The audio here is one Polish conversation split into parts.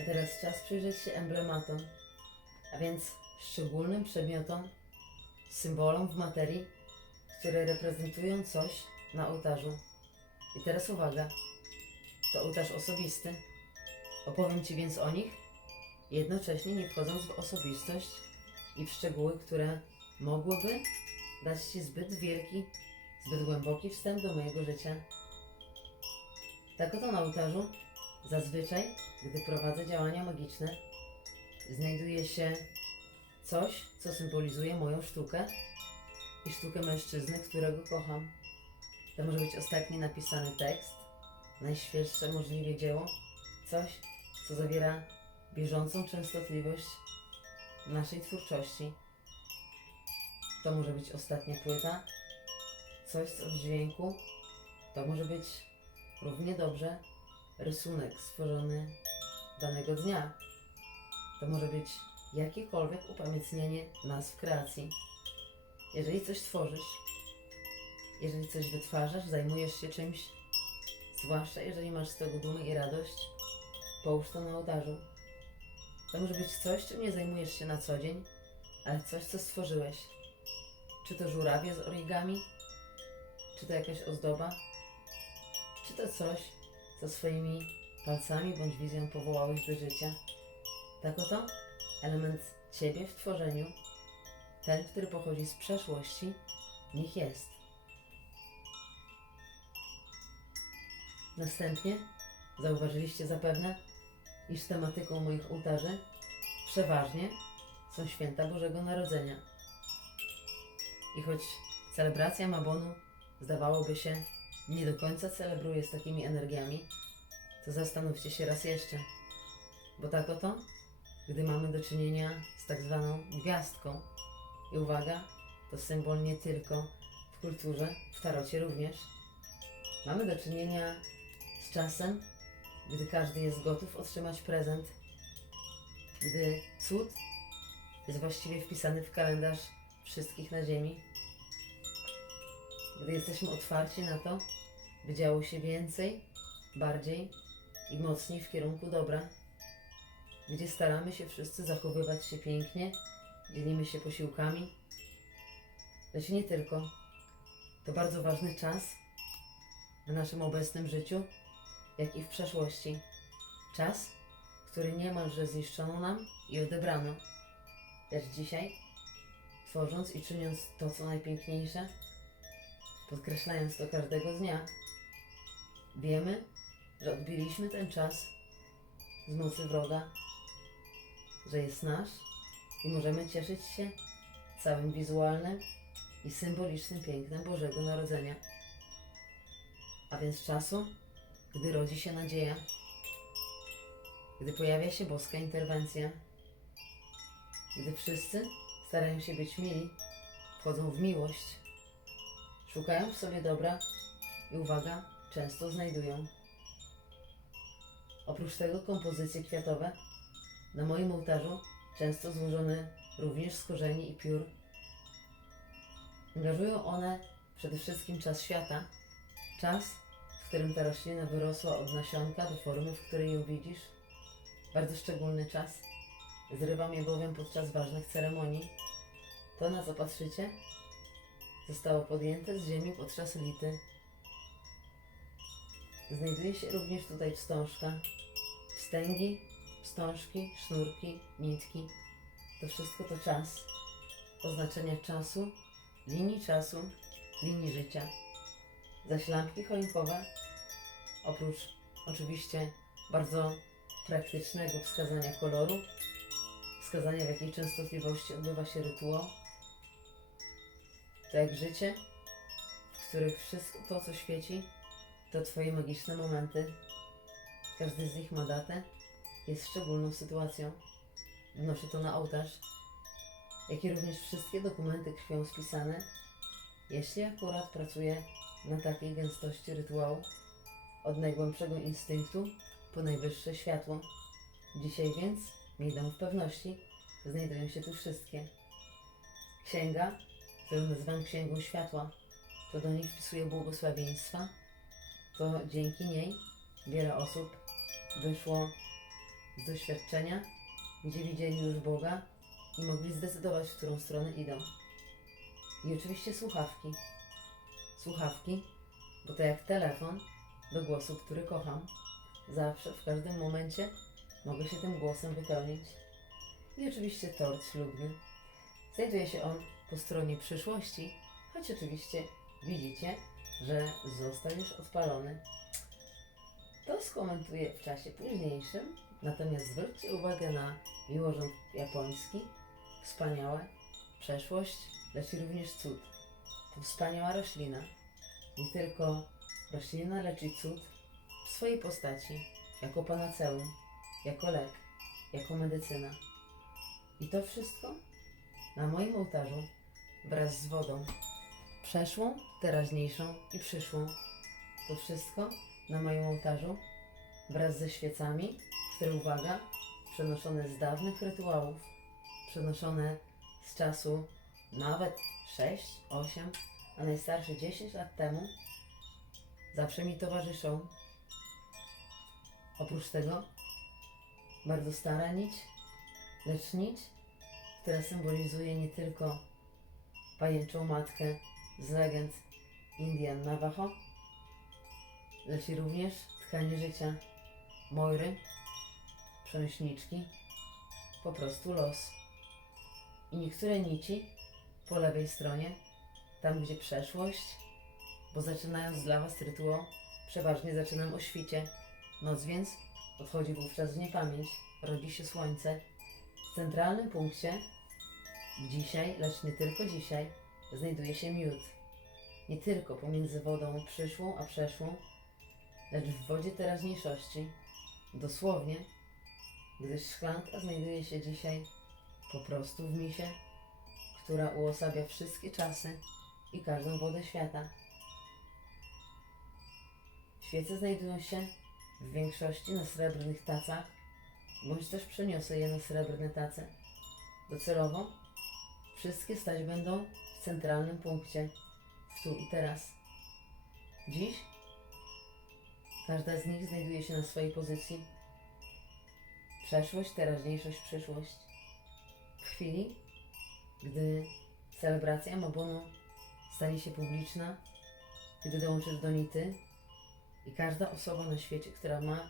A teraz czas przyjrzeć się emblematom, a więc szczególnym przedmiotom, symbolom w materii, które reprezentują coś na ołtarzu. I teraz uwaga, to ołtarz osobisty. Opowiem Ci więc o nich, jednocześnie nie wchodząc w osobistość i w szczegóły, które mogłyby dać Ci zbyt wielki, zbyt głęboki wstęp do mojego życia. Tak oto na ołtarzu, zazwyczaj, gdy prowadzę działania magiczne, znajduje się coś, co symbolizuje moją sztukę i sztukę mężczyzny, którego kocham. To może być ostatni napisany tekst, najświeższe możliwie dzieło, coś, co zawiera bieżącą częstotliwość naszej twórczości. To może być ostatnia płyta, coś z oddźwięku. To może być równie dobrze rysunek stworzony danego dnia. To może być jakiekolwiek upamiętnienie nas w kreacji. Jeżeli coś tworzysz, jeżeli coś wytwarzasz, zajmujesz się czymś, zwłaszcza jeżeli masz z tego dumę i radość, połóż to na ołtarzu. To może być coś, czym nie zajmujesz się na co dzień, ale coś, co stworzyłeś. Czy to żurawie z origami, czy to jakaś ozdoba, czy to coś, co swoimi palcami bądź wizją powołałeś do życia. Tak oto element Ciebie w tworzeniu, ten, który pochodzi z przeszłości, niech jest. Następnie zauważyliście zapewne, iż tematyką moich ołtarzy przeważnie są święta Bożego Narodzenia. I choć celebracja Mabonu zdawałoby się nie do końca celebruje z takimi energiami, to zastanówcie się raz jeszcze. Bo tak oto, gdy mamy do czynienia z tak zwaną gwiazdką, i uwaga, to symbol nie tylko w kulturze, w tarocie również, mamy do czynienia z czasem, gdy każdy jest gotów otrzymać prezent, gdy cud jest właściwie wpisany w kalendarz wszystkich na Ziemi, gdy jesteśmy otwarci na to, by działo się więcej, bardziej i mocniej w kierunku dobra, gdzie staramy się wszyscy zachowywać się pięknie, dzielimy się posiłkami, lecz nie tylko. To bardzo ważny czas w naszym obecnym życiu, jak i w przeszłości. Czas, który niemalże zniszczono nam i odebrano. Lecz dzisiaj, tworząc i czyniąc to, co najpiękniejsze, podkreślając to każdego dnia, wiemy, że odbiliśmy ten czas z mocy wroga, że jest nasz i możemy cieszyć się całym wizualnym i symbolicznym pięknem Bożego Narodzenia. A więc czasu, gdy rodzi się nadzieja, gdy pojawia się boska interwencja, gdy wszyscy starają się być mili, wchodzą w miłość, szukają w sobie dobra i uwaga, często znajdują. Oprócz tego kompozycje kwiatowe na moim ołtarzu często złożone również z korzeni i piór. Angażują one przede wszystkim czas świata, czas, w którym ta roślina wyrosła od nasionka do formy, w której ją widzisz. Bardzo szczególny czas. Zrywam je bowiem podczas ważnych ceremonii. To, na co patrzycie, zostało podjęte z ziemi podczas lity. Znajduje się również tutaj wstążka, wstęgi, wstążki, sznurki, nitki. To wszystko to czas. Oznaczenia czasu, linii czasu, linii życia. Zaś lampki choinkowe, oprócz oczywiście bardzo praktycznego wskazania koloru, wskazania w jakiej częstotliwości odbywa się rytuał, to jak życie, w których wszystko to, co świeci, to Twoje magiczne momenty. Każdy z nich ma datę, jest szczególną sytuacją. Wnoszę to na ołtarz, jak i również wszystkie dokumenty krwią spisane, jeśli akurat pracuję na takiej gęstości rytuału, od najgłębszego instynktu po najwyższe światło. Dzisiaj więc, miej dom w pewności, znajdują się tu wszystkie. Księga, którą nazywam Księgą Światła, to do niej wpisuję błogosławieństwa, to dzięki niej wiele osób wyszło z doświadczenia, gdzie widzieli już Boga i mogli zdecydować, w którą stronę idą. I oczywiście słuchawki. Słuchawki, bo to jak telefon do głosu, który kocham. Zawsze, w każdym momencie mogę się tym głosem wypełnić. I oczywiście tort ślubny. Znajduje się on po stronie przyszłości, choć oczywiście widzicie, że został już odpalony. To skomentuję w czasie późniejszym, natomiast zwróćcie uwagę na miłożąt japoński. Wspaniałe. Przeszłość, lecz również cud. To wspaniała roślina. Nie tylko roślina, lecz i cud w swojej postaci, jako panaceum, jako lek, jako medycyna. I to wszystko na moim ołtarzu wraz z wodą. Przeszłą, teraźniejszą i przyszłą. To wszystko na moim ołtarzu wraz ze świecami, które, uwaga, przenoszone z dawnych rytuałów, przenoszone z czasu nawet 6, 8, a najstarsze 10 lat temu, zawsze mi towarzyszą. Oprócz tego bardzo stara nić, lecz nić, która symbolizuje nie tylko pajęczą matkę z legend Indian Navajo, lecz i również tkanie życia Moiry, przemyślniczki, po prostu los. I niektóre nici po lewej stronie, tam gdzie przeszłość, bo zaczynając dla Was rytuał, przeważnie zaczynam o świcie. Noc więc odchodzi wówczas w niepamięć, rodzi się słońce. W centralnym punkcie, dzisiaj, lecz nie tylko dzisiaj, znajduje się miód. Nie tylko pomiędzy wodą przyszłą a przeszłą, lecz w wodzie teraźniejszości. Dosłownie, gdyż szklanka znajduje się dzisiaj po prostu w misie, która uosabia wszystkie czasy i każdą wodę świata. Świece znajdują się w większości na srebrnych tacach, bądź też przeniosę je na srebrne tace. Docelowo wszystkie stać będą w centralnym punkcie, tu i teraz. Dziś każda z nich znajduje się na swojej pozycji. Przeszłość, teraźniejszość, przyszłość. W chwili, gdy celebracja Mabonu stanie się publiczna, gdy dołączysz do niej Ty i każda osoba na świecie, która ma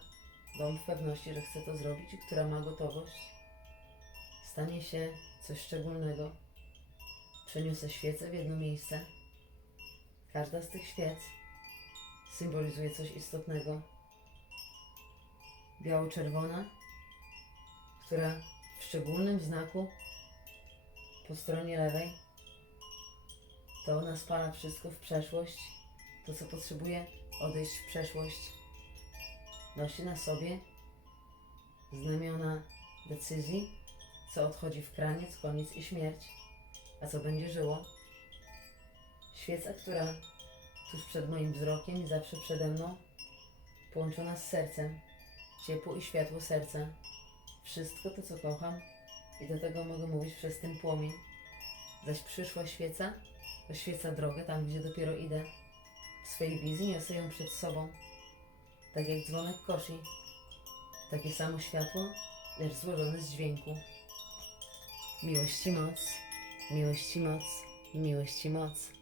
dom w pewności, że chce to zrobić i która ma gotowość, stanie się coś szczególnego. Przeniosę świecę w jedno miejsce. Każda z tych świec symbolizuje coś istotnego. Biało-czerwona, która w szczególnym znaku po stronie lewej to ona spala wszystko w przeszłość, to co potrzebuje odejść w przeszłość. Nosi na sobie znamiona decyzji, co odchodzi w kraniec, koniec i śmierć, a co będzie żyło. Świeca, która tuż przed moim wzrokiem i zawsze przede mną, połączona z sercem, ciepło i światło serca, wszystko to, co kocham i do tego mogę mówić przez ten płomień. Zaś przyszła świeca, to świeca drogę tam, gdzie dopiero idę. W swojej wizji niosę ją przed sobą, tak jak dzwonek koszy. Takie samo światło, lecz złożone z dźwięku. Miłości moc, 身を引きます。身を引きます。